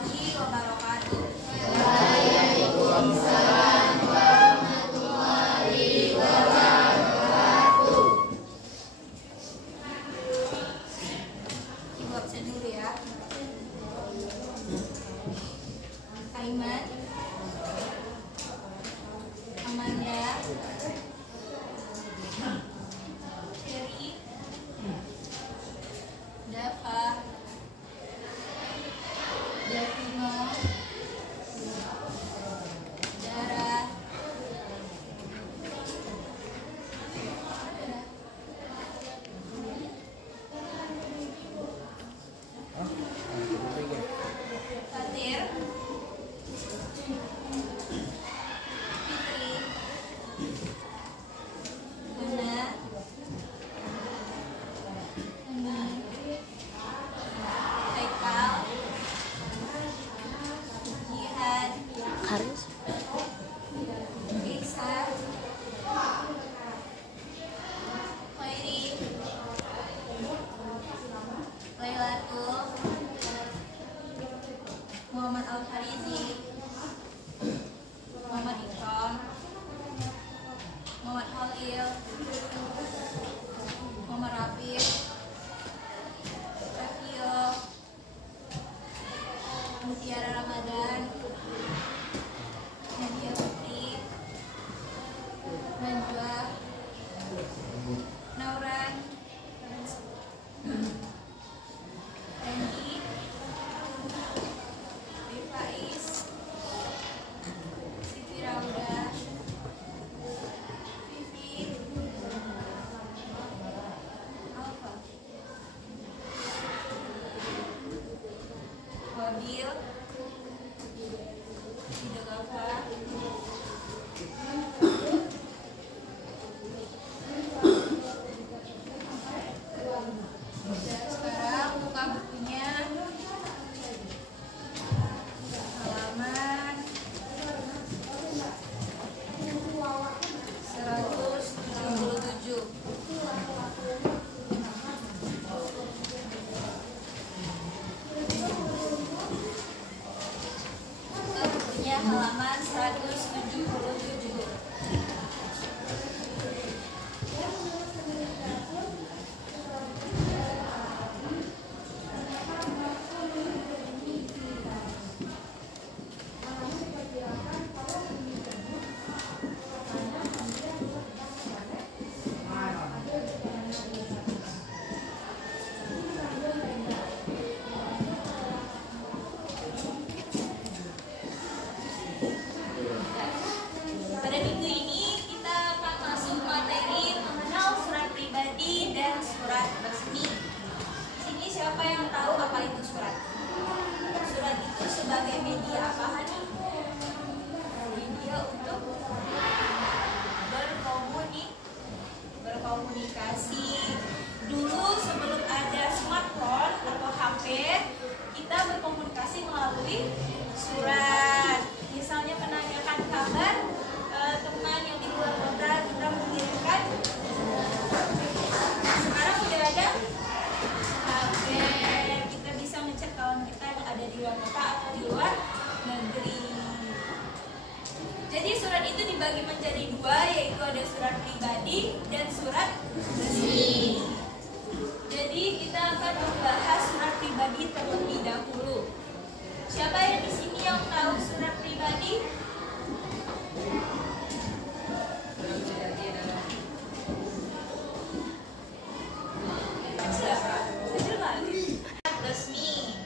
warahmatullahi wabarakatuh. Waalaikumsalam warahmatullahi wabarakatuh. Ibu absen dulu ya. Aiman, Amanda, Cherry, Dava, Davino, Dara, Fatir, Fitri, Guna, Haikal, Jihan, Haris. Isa, Khairi, Lailatul, Muhammad Al-Farizi, Muhammad Ikram, Muhammad Khalil, Muhammad Rafiq, Rafio, Mutiara Ramadan, Nadia Putri, Najwa, Nauran, Randy, Rifais, Siti Rauda, Vivi, Alfa, Wabil, Ida Gafa, dan sekarang buka bukunya, halaman 177. Buka bukunya halaman 177. Pada minggu ini kita akan masuk materi mengenal surat pribadi dan surat resmi. Di sini siapa yang tahu apa itu surat? Surat itu sebagai media apa nih? Media untuk berkomunikasi. Dulu sebelum ada smartphone atau HP, kita berkomunikasi melalui surat. Misalnya menanyakan kabar teman yang di luar kota, kita mengirimkan. Sekarang udah ada HP, kita bisa ngecek kawan kita yang ada di luar kota atau di luar negeri. Jadi surat itu dibagi menjadi dua, yaitu ada surat pribadi dan surat resmi. Jadi kita akan membahas surat pribadi terlebih dahulu. Siapa yang di sini yang tahu surat pribadi? Siapa? Surat resmi.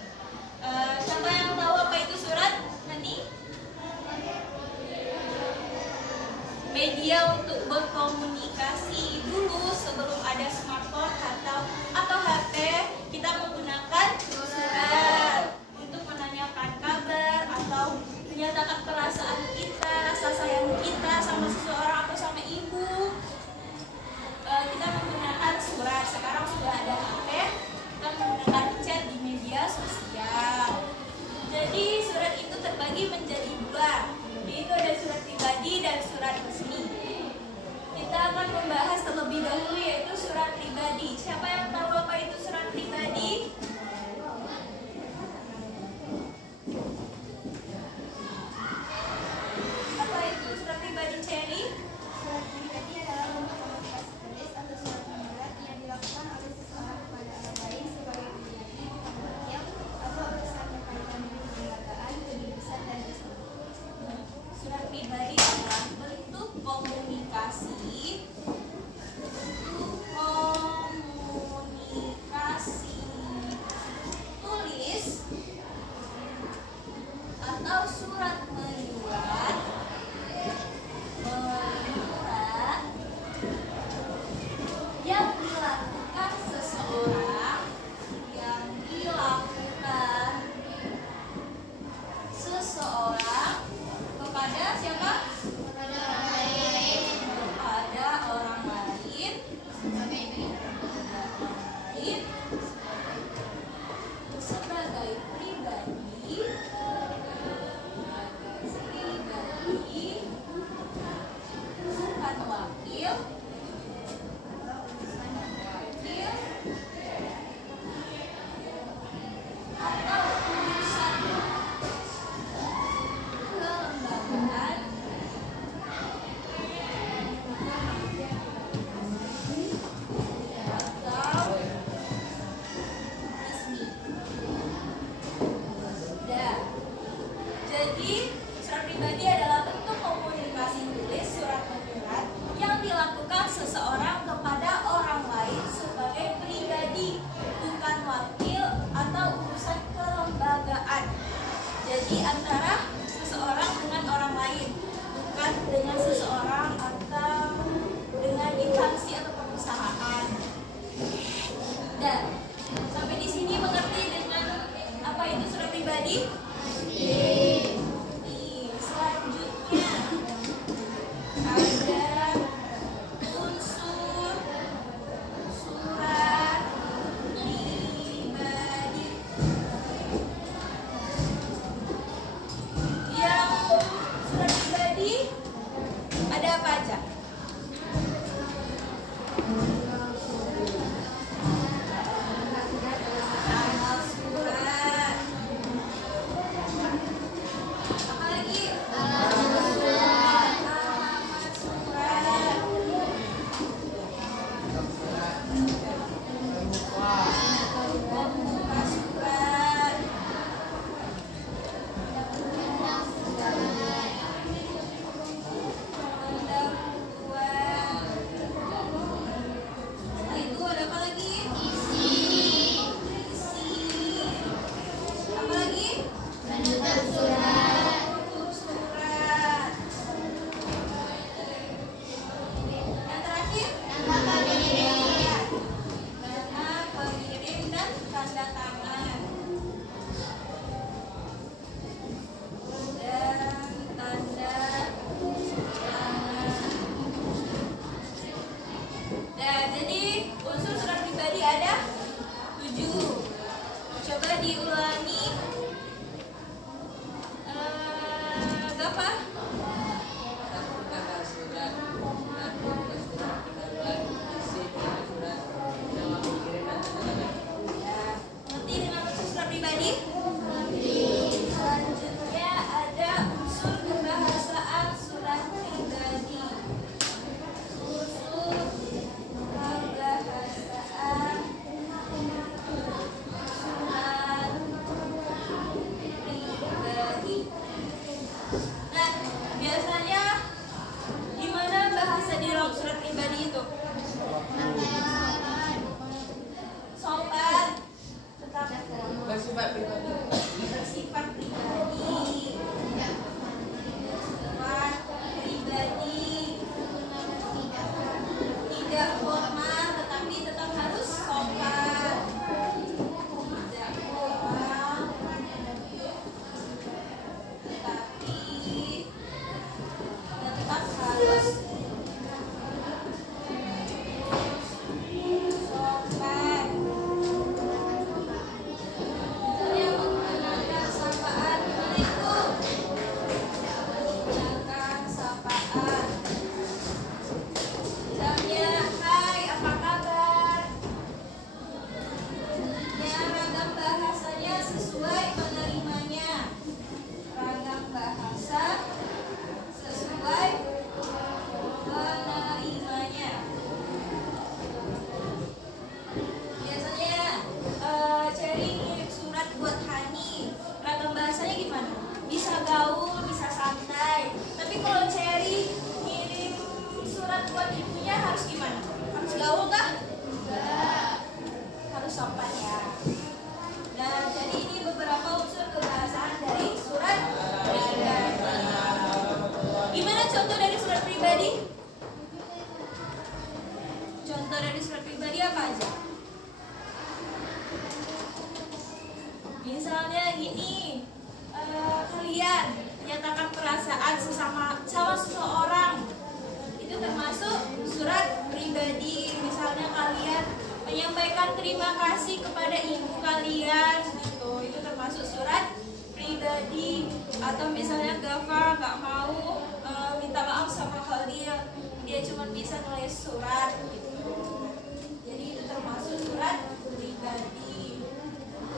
Siapa yang tahu apa itu surat? Nani? Media untuk berkomunikasi. Dulu sebelum ada smartphone atau HP, kita menggunakan surat untuk menanyakan kabar atau menyatakan perasaan kita, rasa sayang kita sama seseorang atau sama ibu. Kita menggunakan surat. Sekarang sudah ada HP, kita menggunakan chat di media sosial. Jadi surat itu terbagi menjadi dua, yaitu ada surat pribadi dan surat resmi. Kita akan membahas terlebih dahulu yaitu surat pribadi. Siapa yang tahu apa itu surat pribadi? Jadi surat pribadi adalah bentuk komunikasi tulis surat menyurat yang dilakukan seseorang kepada orang lain sebagai pribadi, bukan wakil atau urusan kelembagaan. Jadi antara seseorang dengan orang lain, bukan dengan seseorang atau dengan instansi atau perusahaan. Dan sampai di sini mengerti dengan apa itu surat pribadi? Selanjutnya ada unsur surat pribadi. Yang surat pribadi ada apa aja? Tanggal surat. Apa lagi? Alamat surat. Pembuka surat. Pendahuluan. Setelah itu ada apa lagi? Isi. Apa lagi? Penutup surat. Penutup surat. Yang terakhir? Nama pengirim. Nama pengirim dan tanda tangan. Dan tanda tangan. Nah, jadi unsur surat pribadi ada 7. Coba diulangi. Apa? Tanggal surat, pembuka surat, pendahuluan, isi surat, nama pengirim dan tanda tangan. Ya, ngerti dengan unsur surat pribadi? Selanjutnya ada unsur kebahasaan surat pribadi. Unsur kebahasaan surat pribadi. Nah, biasanya gimana bahasa di dalam surat pribadi itu? Sopan, tetap Bersifat pribadi. bersifat pribadi. Bersifat pribadi. Tidak formal, tetapi tetap harus sopan. Tidak formal, tetapi tetap harus sopan. Misalnya menggunakan sapaan, Assalamualaikum. Menggunakan sapaan. Misalnya, hai, apa kabar? Ya, ragam bahasanya sesuai menerimanya. Ragam bahasa sesuai menerimanya. Biasanya Cherry ngirim surat buat Hani. Ragam bahasanya gimana? Bisa gaul, bisa santai. Tapi kalau Cherry ngirim surat buat ibunya harus gimana? Harus gaul kah? Enggak. Harus sopan ya. Nah, jadi ini beberapa unsur kebahasaan dari surat pribadi. Gimana contoh dari surat pribadi? Contoh dari surat pribadi apa aja? Misalnya gini, kalian menyatakan perasaan sama seseorang, itu termasuk surat pribadi. Misalnya kalian menyampaikan terima kasih kepada ibu kalian, gitu, itu termasuk surat pribadi. Atau misalnya Gafa nggak mau minta maaf sama Khalil, dia cuma bisa nulis surat, gitu. Jadi itu termasuk surat pribadi.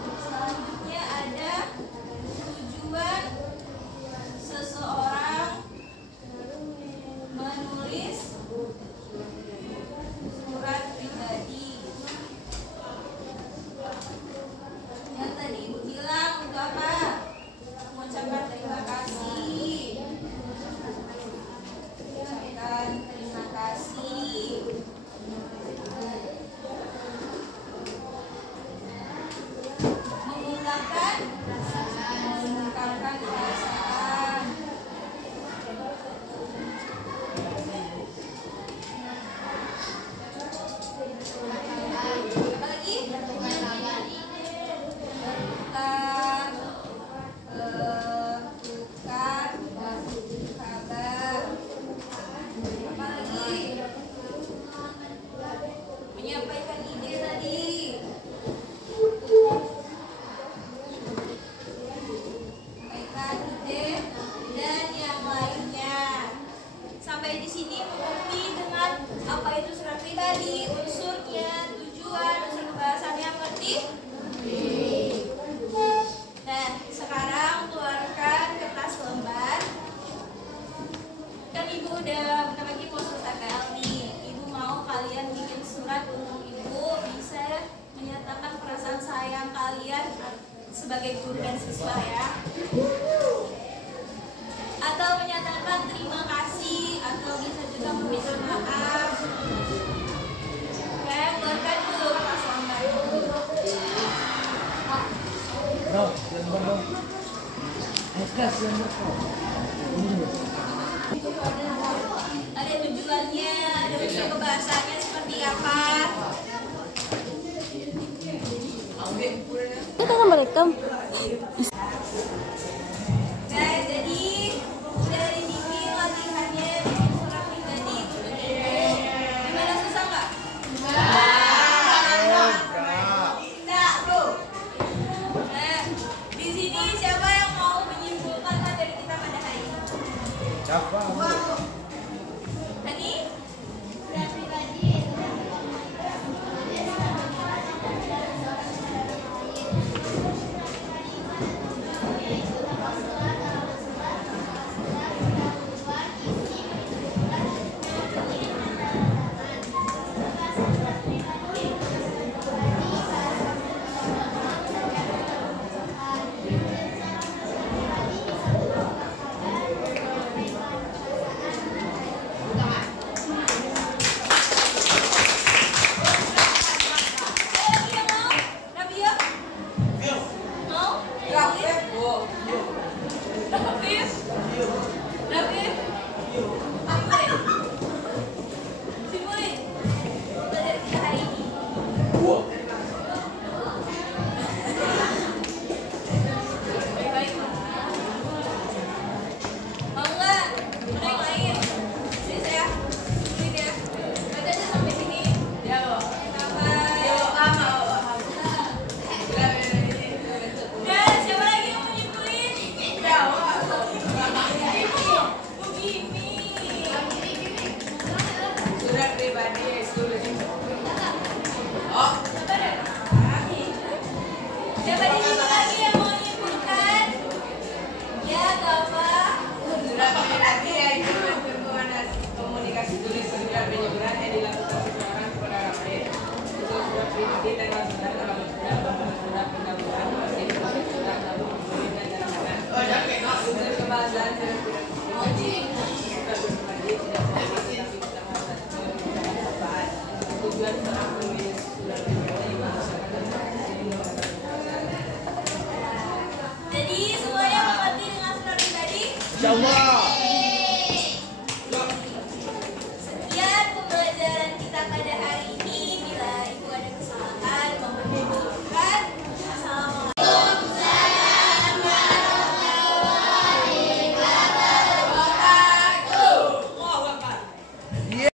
Selanjutnya ada tujuan seseorang menulis surat pribadi. Yang tadi Ibu bilang untuk apa? Mengucapkan terima kasih. siswa ya. Atau menyatakan terima kasih atau bisa juga meminta maaf. Oke, keluarkan dulu Mas Lambat. Bro, jangan bro. Kas, Ada tujuannya, ada unsur kebahasaannya seperti apa? Kita kan merekam. Nah, jadi udah dibikin latihannya, bikin surat pribadi untuk ibu. Gimana, susah nggak? Nggak, bro. Nah, di sini siapa yang mau menyimpulkan materi kita pada hari ini? Siapa? Tadi? Siapa di sini lagi yang mau menyimpulkan? Ya, Gava. Surat pribadi yaitu bentuk komunikasi tulis surat penyebutan yang dilakukan seseorang kepada orang lain. Untuk surat pribadi tanggal surat dalam surat pendaftaran masih surat lalu memberikan cara mana. Unsur kebahasaan surat pribadi surat pribadi tidak sedikit tapi utama satu apaan. Tujuan seorang penulis surat pribadi masyarakat Jadi semuanya mengerti dengan surat pribadi? Insyaallah.